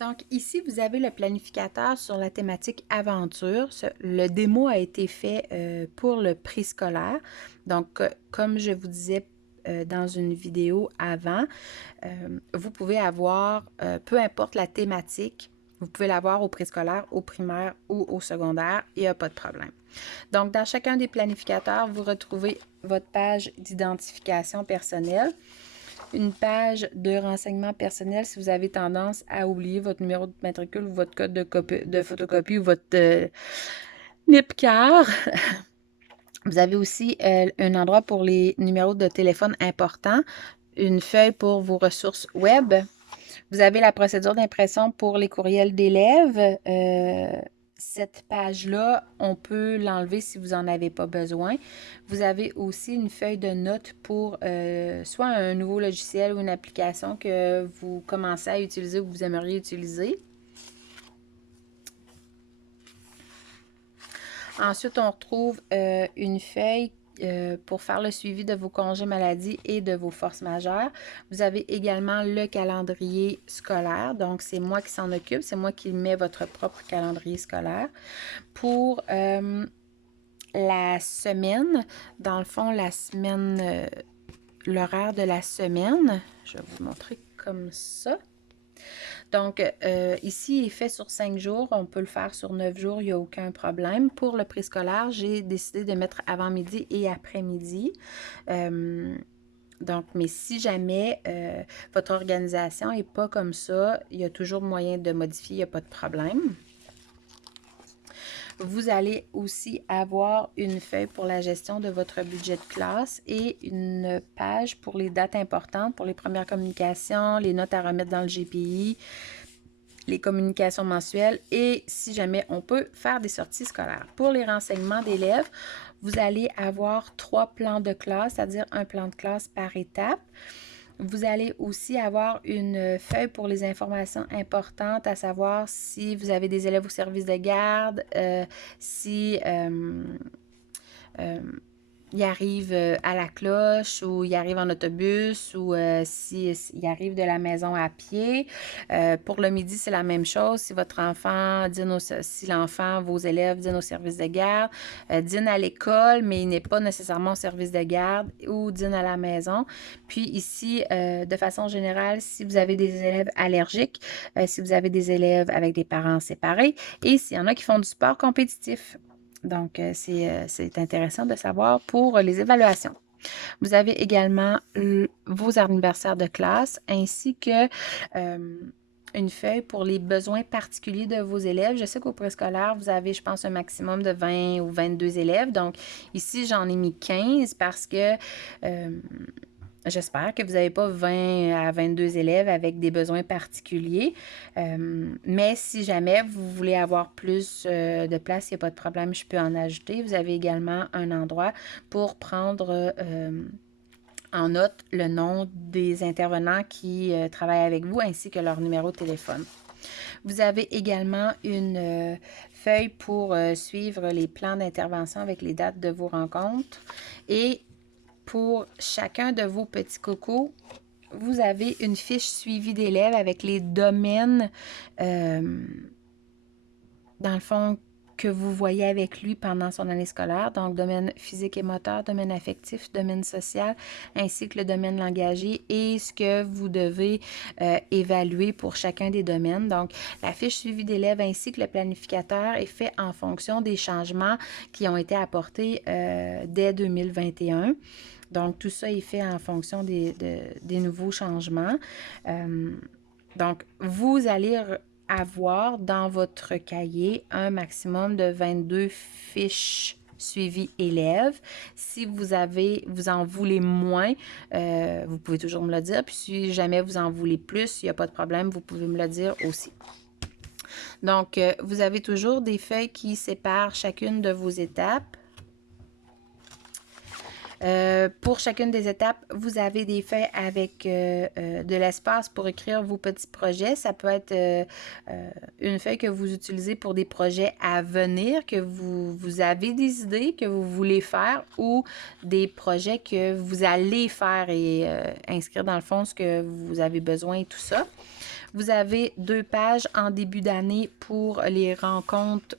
Donc ici, vous avez le planificateur sur la thématique aventure. Le démo a été fait pour le préscolaire. Donc, comme je vous disais dans une vidéo avant, vous pouvez avoir, peu importe la thématique, vous pouvez l'avoir au préscolaire, au primaire ou au secondaire, il n'y a pas de problème. Donc, dans chacun des planificateurs, vous retrouvez votre page d'identification personnelle, une page de renseignements personnels si vous avez tendance à oublier votre numéro de matricule ou votre code de photocopie ou votre NIPCAR. Vous avez aussi un endroit pour les numéros de téléphone importants, une feuille pour vos ressources web. Vous avez la procédure d'impression pour les courriels d'élèves. Cette page-là, on peut l'enlever si vous n'en avez pas besoin. Vous avez aussi une feuille de notes pour soit un nouveau logiciel ou une application que vous commencez à utiliser ou que vous aimeriez utiliser. Ensuite, on retrouve une feuille pour faire le suivi de vos congés maladie et de vos forces majeures. Vous avez également le calendrier scolaire. Donc, c'est moi qui s'en occupe. C'est moi qui mets votre propre calendrier scolaire. Pour la semaine, dans le fond, la semaine, l'horaire de la semaine, je vais vous montrer comme ça. Donc, ici, il est fait sur 5 jours. On peut le faire sur 9 jours, il n'y a aucun problème. Pour le préscolaire, j'ai décidé de mettre avant-midi et après-midi. Donc, mais si jamais votre organisation n'est pas comme ça, il y a toujours moyen de modifier, il n'y a pas de problème. Vous allez aussi avoir une feuille pour la gestion de votre budget de classe et une page pour les dates importantes, pour les premières communications, les notes à remettre dans le GPI, les communications mensuelles et si jamais on peut faire des sorties scolaires. Pour les renseignements d'élèves, vous allez avoir 3 plans de classe, c'est-à-dire un plan de classe par étape. Vous allez aussi avoir une feuille pour les informations importantes, à savoir si vous avez des élèves au service de garde, si il arrive à la cloche ou il arrive en autobus ou s'il arrive de la maison à pied. Pour le midi, c'est la même chose. Si votre enfant dîne si l'enfant, vos élèves dînent au service de garde, dîne à l'école, mais il n'est pas nécessairement au service de garde ou dîne à la maison. Puis ici, de façon générale, si vous avez des élèves allergiques, si vous avez des élèves avec des parents séparés et s'il y en a qui font du sport compétitif. Donc, c'est intéressant de savoir pour les évaluations. Vous avez également vos anniversaires de classe ainsi que une feuille pour les besoins particuliers de vos élèves. Je sais qu'au préscolaire, vous avez, je pense, un maximum de 20 ou 22 élèves. Donc, ici, j'en ai mis 15 parce que j'espère que vous n'avez pas 20 à 22 élèves avec des besoins particuliers. Mais si jamais vous voulez avoir plus de place, il n'y a pas de problème, je peux en ajouter. Vous avez également un endroit pour prendre en note le nom des intervenants qui travaillent avec vous ainsi que leur numéro de téléphone. Vous avez également une feuille pour suivre les plans d'intervention avec les dates de vos rencontres et pour chacun de vos petits cocos, vous avez une fiche suivi d'élèves avec les domaines, dans le fond, que vous voyez avec lui pendant son année scolaire. Donc, domaine physique et moteur, domaine affectif, domaine social, ainsi que le domaine langagier et ce que vous devez évaluer pour chacun des domaines. Donc, la fiche suivi d'élèves ainsi que le planificateur est fait en fonction des changements qui ont été apportés dès 2021. Donc, tout ça est fait en fonction des nouveaux changements. Donc, vous allez avoir dans votre cahier un maximum de 22 fiches suivi élèves. Si vous en voulez moins, vous pouvez toujours me le dire. Puis si jamais vous en voulez plus, il n'y a pas de problème, vous pouvez me le dire aussi. Donc, vous avez toujours des feuilles qui séparent chacune de vos étapes. Pour chacune des étapes, vous avez des feuilles avec de l'espace pour écrire vos petits projets. Ça peut être une feuille que vous utilisez pour des projets à venir, que vous avez des idées que vous voulez faire ou des projets que vous allez faire et inscrire dans le fond ce que vous avez besoin et tout ça. Vous avez 2 pages en début d'année pour les rencontres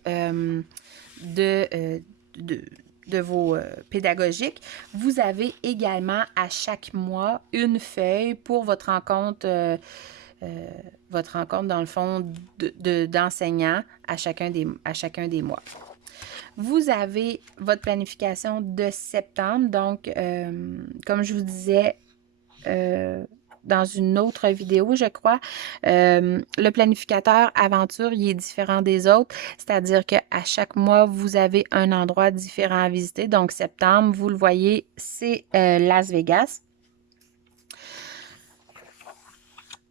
de vos pédagogiques. Vous avez également à chaque mois une feuille pour votre rencontre dans le fond d'enseignants à chacun des mois. Vous avez votre planification de septembre. Donc, comme je vous disais dans une autre vidéo, je crois, le planificateur aventure, il est différent des autres. C'est-à-dire qu'à chaque mois, vous avez un endroit différent à visiter. Donc, septembre, vous le voyez, c'est Las Vegas.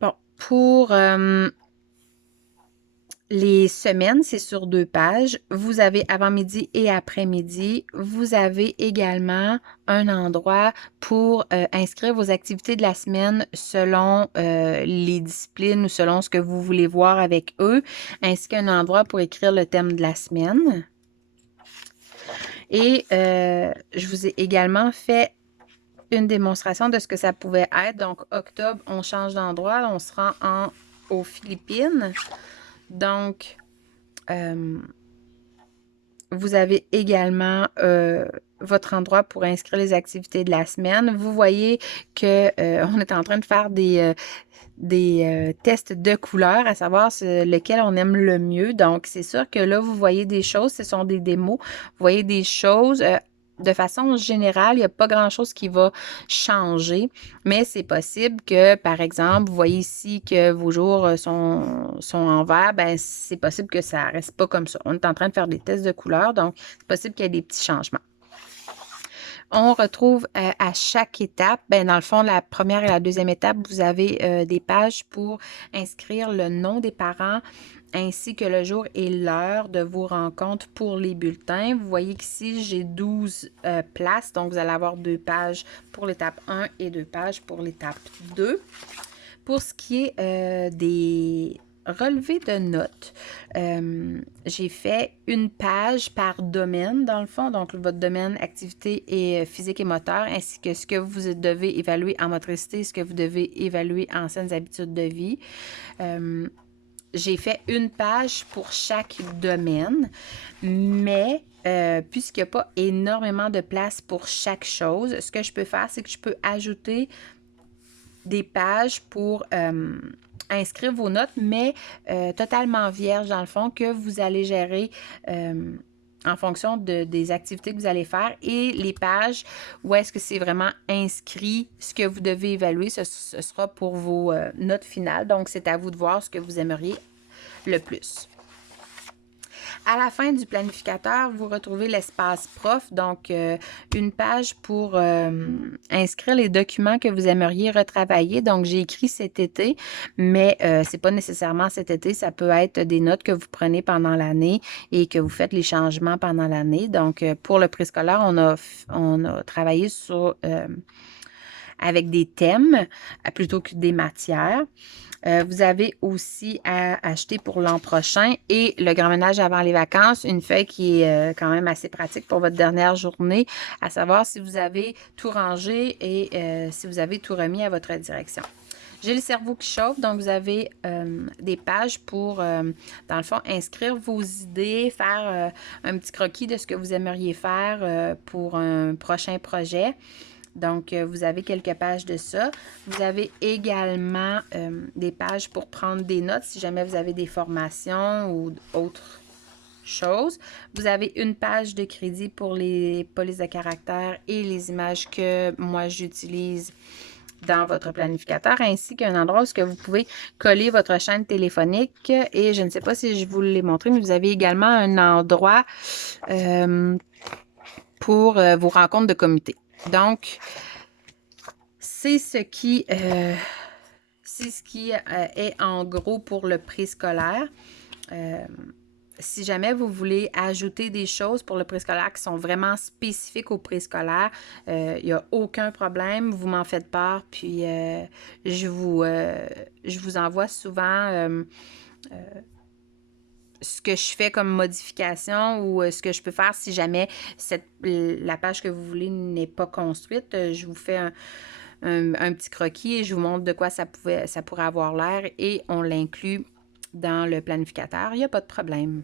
Bon, pour les semaines, c'est sur 2 pages. Vous avez avant-midi et après-midi. Vous avez également un endroit pour inscrire vos activités de la semaine selon les disciplines ou selon ce que vous voulez voir avec eux, ainsi qu'un endroit pour écrire le thème de la semaine. Et je vous ai également fait une démonstration de ce que ça pouvait être. Donc, octobre, on change d'endroit. On se rend aux Philippines. Donc, vous avez également votre endroit pour inscrire les activités de la semaine. Vous voyez que on est en train de faire des tests de couleurs, à savoir lequel on aime le mieux. Donc, c'est sûr que là, vous voyez des choses, ce sont des démos. Vous voyez des choses. De façon générale, il n'y a pas grand-chose qui va changer, mais c'est possible que, par exemple, vous voyez ici que vos jours sont en vert, ben c'est possible que ça ne reste pas comme ça. On est en train de faire des tests de couleurs, donc c'est possible qu'il y ait des petits changements. On retrouve à chaque étape, ben dans le fond, la première et la deuxième étape, vous avez des pages pour inscrire le nom des parents ainsi que le jour et l'heure de vos rencontres pour les bulletins. Vous voyez qu'ici, j'ai 12 places, donc vous allez avoir 2 pages pour l'étape 1 et 2 pages pour l'étape 2. Pour ce qui est des relevés de notes, j'ai fait une page par domaine, dans le fond, donc votre domaine activité et physique et moteur, ainsi que ce que vous devez évaluer en motricité, ce que vous devez évaluer en saines habitudes de vie. J'ai fait une page pour chaque domaine, mais puisqu'il n'y a pas énormément de place pour chaque chose, ce que je peux faire, c'est que je peux ajouter des pages pour inscrire vos notes, mais totalement vierges dans le fond, que vous allez gérer en fonction des activités que vous allez faire, et les pages où est-ce que c'est vraiment inscrit ce que vous devez évaluer, ce sera pour vos notes finales. Donc, c'est à vous de voir ce que vous aimeriez le plus. À la fin du planificateur, vous retrouvez l'espace prof, donc une page pour inscrire les documents que vous aimeriez retravailler. Donc, j'ai écrit cet été, mais c'est pas nécessairement cet été. Ça peut être des notes que vous prenez pendant l'année et que vous faites les changements pendant l'année. Donc, pour le préscolaire, on a travaillé avec des thèmes plutôt que des matières. Vous avez aussi à acheter pour l'an prochain et le grand ménage avant les vacances, une feuille qui est quand même assez pratique pour votre dernière journée, à savoir si vous avez tout rangé et si vous avez tout remis à votre direction. J'ai le cerveau qui chauffe, donc vous avez des pages pour, dans le fond, inscrire vos idées, faire un petit croquis de ce que vous aimeriez faire pour un prochain projet. Donc, vous avez quelques pages de ça. Vous avez également des pages pour prendre des notes si jamais vous avez des formations ou autres choses. Vous avez une page de crédit pour les polices de caractère et les images que moi j'utilise dans votre planificateur, ainsi qu'un endroit où vous pouvez coller votre chaîne téléphonique. Et je ne sais pas si je vous l'ai montré, mais vous avez également un endroit pour vos rencontres de comité. Donc, c'est ce qui est en gros pour le préscolaire. si jamais vous voulez ajouter des choses pour le préscolaire qui sont vraiment spécifiques au préscolaire, il n'y a aucun problème. Vous m'en faites part, puis je vous envoie souvent ce que je fais comme modification ou ce que je peux faire si jamais la page que vous voulez n'est pas construite. Je vous fais un petit croquis et je vous montre de quoi ça pourrait avoir l'air et on l'inclut dans le planificateur. Il n'y a pas de problème.